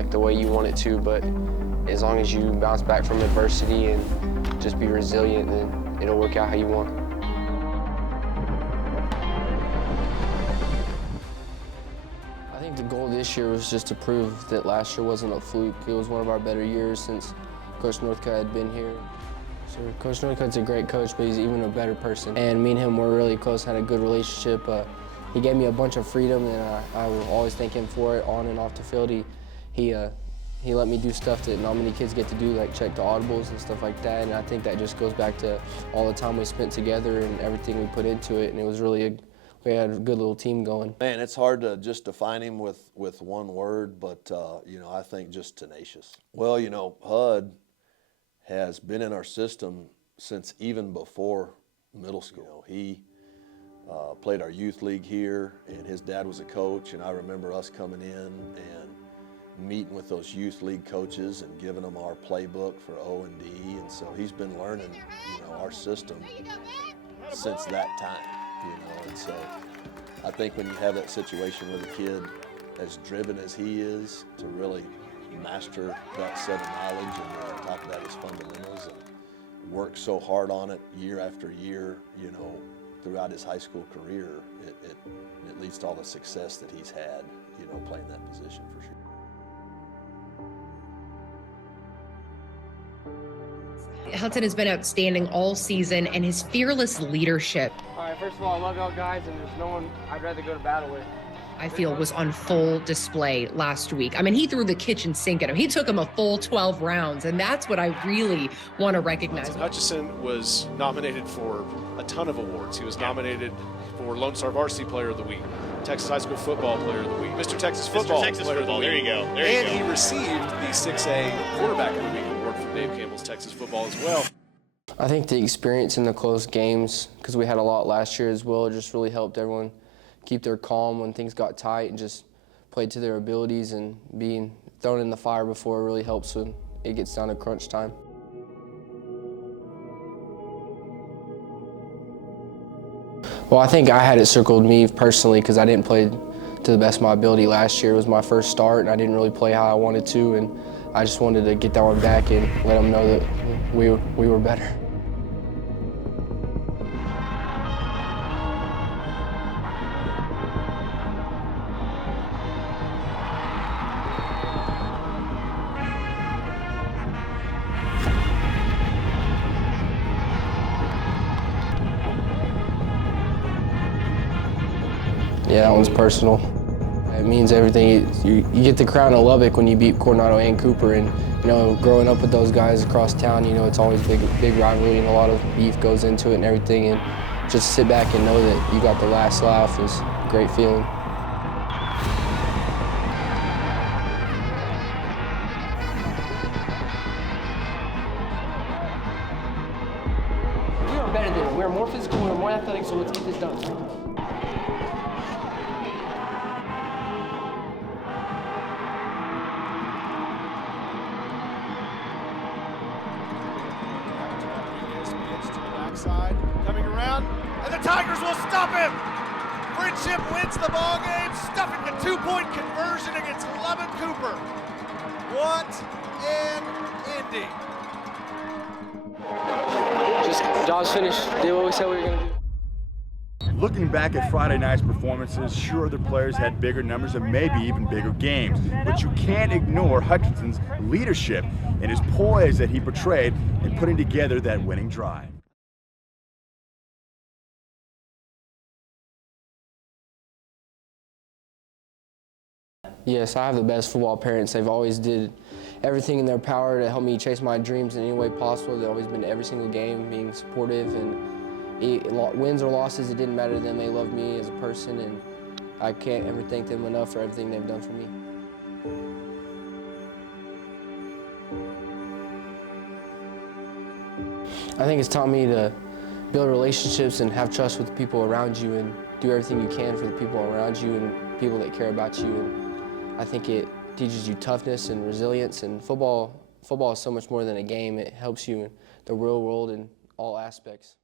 like the way you want it to, but as long as you bounce back from adversity and just be resilient, then it'll work out how you want. I think the goal this year was just to prove that last year wasn't a fluke. It was one of our better years since Coach Northcutt had been here. So Coach Northcutt's a great coach, but he's even a better person. And me and him were really close, had a good relationship. He gave me a bunch of freedom, and I will always thank him for it, on and off the field. He let me do stuff that not many kids get to do, like check the audibles and stuff like that. And I think that just goes back to all the time we spent together and everything we put into it. And it was really we had a good little team going. Man, it's hard to just define him with one word, but I think just tenacious. Well, Hud has been in our system since even before middle school. He played our youth league here, and his dad was a coach, and I remember us coming in and meeting with those youth league coaches and giving them our playbook for O&D, and so he's been learning, our system since that time, and so I think when you have that situation with a kid as driven as he is to really master that set of knowledge and on top of that his fundamentals and work so hard on it year after year, throughout his high school career, it leads to all the success that he's had, playing that position for sure. Hudson has been outstanding all season, and his fearless leadership. All right, first of all, I love y'all guys, and there's no one I'd rather go to battle with. I feel was on full display last week. I mean, he threw the kitchen sink at him. He took him a full 12 rounds, and that's what I really want to recognize. Hudson Hutcheson was nominated for a ton of awards. He was nominated for Lone Star Varsity Player of the Week, Texas High School Football Player of the Week, Mr. Texas Football Player of the Week. There you go. And he received the 6A Quarterback of the Week award from Dave Campbell's Texas Football as well. I think the experience in the close games, because we had a lot last year as well, just really helped everyone keep their calm when things got tight and just played to their abilities, and being thrown in the fire before really helps when it gets down to crunch time. Well, I think I had it circled me personally because I didn't play to the best of my ability last year. It was my first start, and I didn't really play how I wanted to, and I just wanted to get that one back and let them know that we were better. Yeah, that one's personal. It means everything. You get the crown of Lubbock when you beat Coronado and Cooper, and growing up with those guys across town, it's always big rivalry, and a lot of beef goes into it and everything. And just sit back and know that you got the last laugh is a great feeling. We are better than them. We are more physical, we are more athletic, so let's get this done. Side coming around, and the Tigers will stop him. Frenship wins the ball game, stuffing the 2-point conversion against Lubbock Cooper. What an ending! Just job's finished. Did what we said we were gonna do. Looking back at Friday night's performances, sure, the players had bigger numbers and maybe even bigger games, but you can't ignore Hutcheson's leadership and his poise that he portrayed in putting together that winning drive. Yes, I have the best football parents. They've always did everything in their power to help me chase my dreams in any way possible. They've always been every single game being supportive, and wins or losses, it didn't matter to them. They loved me as a person, and I can't ever thank them enough for everything they've done for me. I think it's taught me to build relationships and have trust with the people around you and do everything you can for the people around you and people that care about you. And I think it teaches you toughness and resilience, and football is so much more than a game. It helps you in the real world in all aspects.